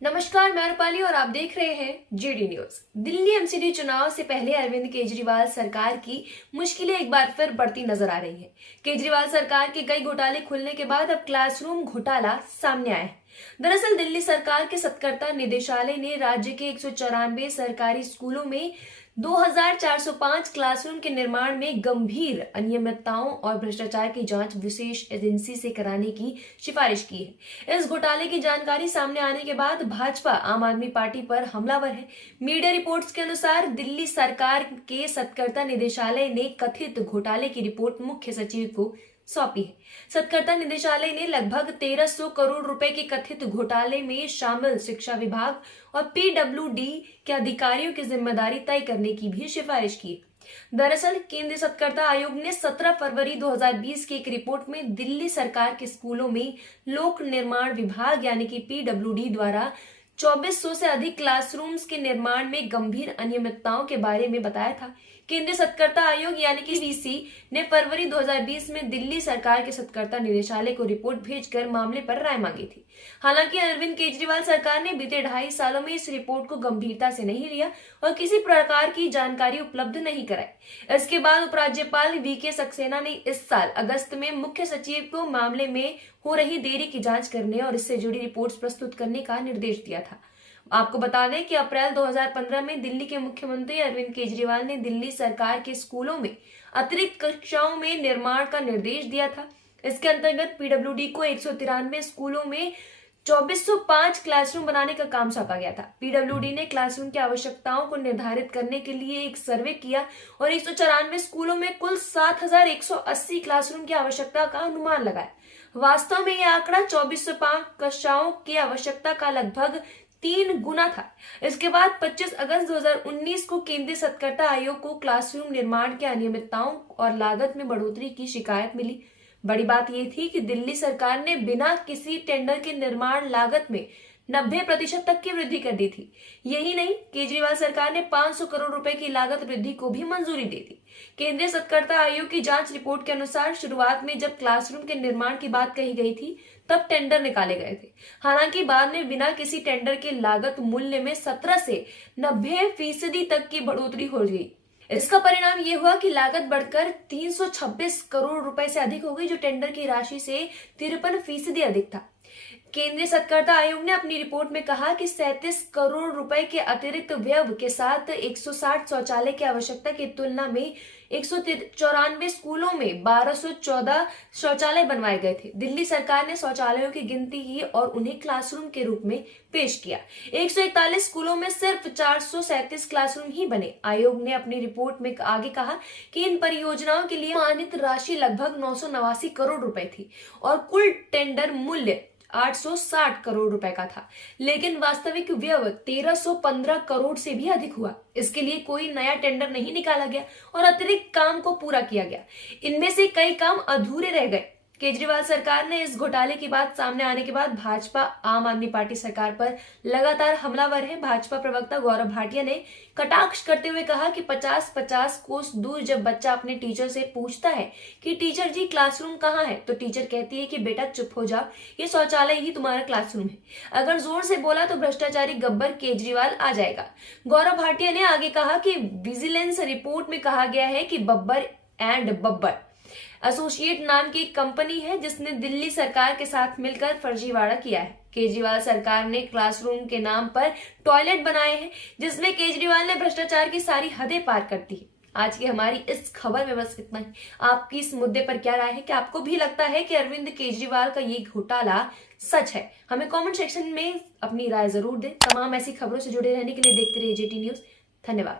नमस्कार, मैं रूपाली और आप देख रहे हैं जेडी न्यूज। दिल्ली एमसीडी चुनाव से पहले अरविंद केजरीवाल सरकार की मुश्किलें एक बार फिर बढ़ती नजर आ रही है। केजरीवाल सरकार के कई घोटाले खुलने के बाद अब क्लासरूम घोटाला सामने आया है। दरअसल दिल्ली सरकार के सत्कर्ता निदेशालय ने राज्य के 194 सरकारी स्कूलों में 2405 क्लासरूम के निर्माण में गंभीर अनियमितताओं और भ्रष्टाचार की जांच विशेष एजेंसी से कराने की सिफारिश की है। इस घोटाले की जानकारी सामने आने के बाद भाजपा आम आदमी पार्टी पर हमलावर है। मीडिया रिपोर्ट्स के अनुसार दिल्ली सरकार के सत्कर्ता निदेशालय ने कथित घोटाले की रिपोर्ट मुख्य सचिव को सौंपी है। सत्कर्ता निदेशालय ने लगभग 1300 करोड़ रुपए के कथित घोटाले में शामिल शिक्षा विभाग और पीडब्ल्यूडी के अधिकारियों की जिम्मेदारी तय करने की भी सिफारिश की। दरअसल केंद्रीय सत्कर्ता आयोग ने 17 फरवरी 2020 की एक रिपोर्ट में दिल्ली सरकार के स्कूलों में लोक निर्माण विभाग यानी कि पीडब्ल्यूडी द्वारा 2400 से अधिक क्लासरूम्स के निर्माण में गंभीर अनियमितताओं के बारे में बताया था। केंद्रीय सत्कर्ता आयोग यानी कि सीवीसी ने फरवरी 2020 में दिल्ली सरकार के सत्कर्ता निदेशालय को रिपोर्ट भेजकर मामले पर राय मांगी थी। हालांकि अरविंद केजरीवाल सरकार ने बीते 2.5 सालों में इस रिपोर्ट को गंभीरता से नहीं लिया और किसी प्रकार की जानकारी उपलब्ध नहीं कराई। इसके बाद उपराज्यपाल वीके सक्सेना ने इस साल अगस्त में मुख्य सचिव को मामले में हो रही देरी की जांच करने और इससे जुड़ी रिपोर्ट्स प्रस्तुत करने का निर्देश दिया था। आपको बता दें कि अप्रैल 2015 में दिल्ली के मुख्यमंत्री अरविंद केजरीवाल ने दिल्ली सरकार के स्कूलों में अतिरिक्त कक्षाओं में निर्माण का निर्देश दिया था। इसके अंतर्गत पीडब्ल्यूडी को 193 स्कूलों में 2405 क्लासरूम बनाने का काम सौंपा गया था। पीडब्ल्यूडी ने क्लासरूम की आवश्यकताओं को निर्धारित करने के लिए एक सर्वे किया और 194 स्कूलों में कुल 7180 क्लासरूम की आवश्यकता का अनुमान लगाया। वास्तव में यह आंकड़ा 2405 कक्षाओं की आवश्यकता का लगभग 3 गुना था। इसके बाद 25 अगस्त 2019 को केंद्रीय सत्कर्ता आयोग को क्लासरूम निर्माण के अनियमितताओं और लागत में बढ़ोतरी की शिकायत मिली। बड़ी बात यह थी कि दिल्ली सरकार ने बिना किसी टेंडर के निर्माण लागत में 90% तक की वृद्धि कर दी थी। यही नहीं, केजरीवाल सरकार ने 500 करोड़ रुपए की लागत वृद्धि को भी मंजूरी दे दी। केंद्रीय सत्कर्ता आयोग की जांच रिपोर्ट के अनुसार शुरुआत में जब क्लासरूम के निर्माण की बात कही गई थी तब टेंडर निकाले गए थे। हालांकि बाद में बिना किसी टेंडर के लागत मूल्य में 17 से 90% तक की बढ़ोतरी हो गई। इसका परिणाम ये हुआ कि लागत बढ़कर 326 करोड़ रुपए से अधिक हो गई, जो टेंडर की राशि से 53% अधिक था। केंद्रीय सत्कर्ता आयोग ने अपनी रिपोर्ट में कहा कि 37 करोड़ रुपए के अतिरिक्त व्यय के साथ 160 शौचालय की आवश्यकता की तुलना में 194 स्कूलों में 1214 शौचालय बनवाए गए थे। दिल्ली सरकार ने शौचालयों की गिनती की और उन्हें क्लासरूम के रूप में पेश किया। 141 स्कूलों में सिर्फ 437 क्लासरूम ही बने। आयोग ने अपनी रिपोर्ट में आगे कहा कि इन परियोजनाओं के लिए मानित राशि लगभग 989 करोड़ रुपए थी और कुल टेंडर मूल्य 860 करोड़ रुपए का था, लेकिन वास्तविक व्यय 1315 करोड़ से भी अधिक हुआ। इसके लिए कोई नया टेंडर नहीं निकाला गया और अतिरिक्त काम को पूरा किया गया। इनमें से कई काम अधूरे रह गए। केजरीवाल सरकार ने इस घोटाले की बात सामने आने के बाद भाजपा आम आदमी पार्टी सरकार पर लगातार हमलावर है। भाजपा प्रवक्ता गौरव भाटिया ने कटाक्ष करते हुए कहा कि 50-50 कोस दूर जब बच्चा अपने टीचर से पूछता है कि टीचर जी क्लासरूम कहाँ है, तो टीचर कहती है कि बेटा चुप हो जाओ, ये शौचालय ही तुम्हारा क्लासरूम है। अगर जोर से बोला तो भ्रष्टाचारी गब्बर केजरीवाल आ जाएगा। गौरव भाटिया ने आगे कहा कि विजिलेंस रिपोर्ट में कहा गया है कि बब्बर एंड बब्बर एसोसिएट नाम की कंपनी है जिसने दिल्ली सरकार के साथ मिलकर फर्जीवाड़ा किया है। केजरीवाल सरकार ने क्लासरूम के नाम पर टॉयलेट बनाए हैं जिसमें केजरीवाल ने भ्रष्टाचार की सारी हदें पार कर दी। आज की हमारी इस खबर में बस इतना ही। आपकी इस मुद्दे पर क्या राय है? कि आपको भी लगता है कि अरविंद केजरीवाल का ये घोटाला सच है? हमें कमेंट सेक्शन में अपनी राय जरूर दें। तमाम ऐसी खबरों से जुड़े रहने के लिए देखते रहिए जेटी न्यूज। धन्यवाद।